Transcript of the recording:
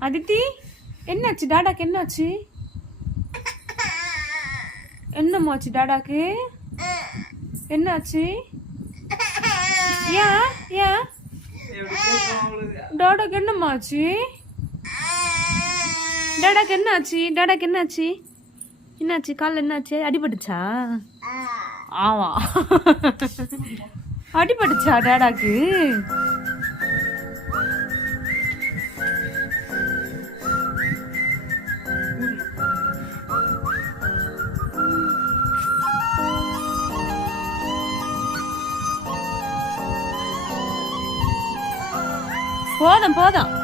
அதித்தி, என்னாச்சு டாடாக்கு? என்னாச்சு? என்னமாச்சு டாடாக்கு? என்னாச்சு? ஏன் ஏன் டாடாக்கு என்னமாச்சு? டாடாக்கு என்னாச்சு? டாடாக்கு என்னாச்சு? என்னாச்சு? காலில் என்னாச்சு? அடிபட்டுச்சா? ஆமா, அடிபட்டுச்சா டாடாக்கு? போதும் போதும்.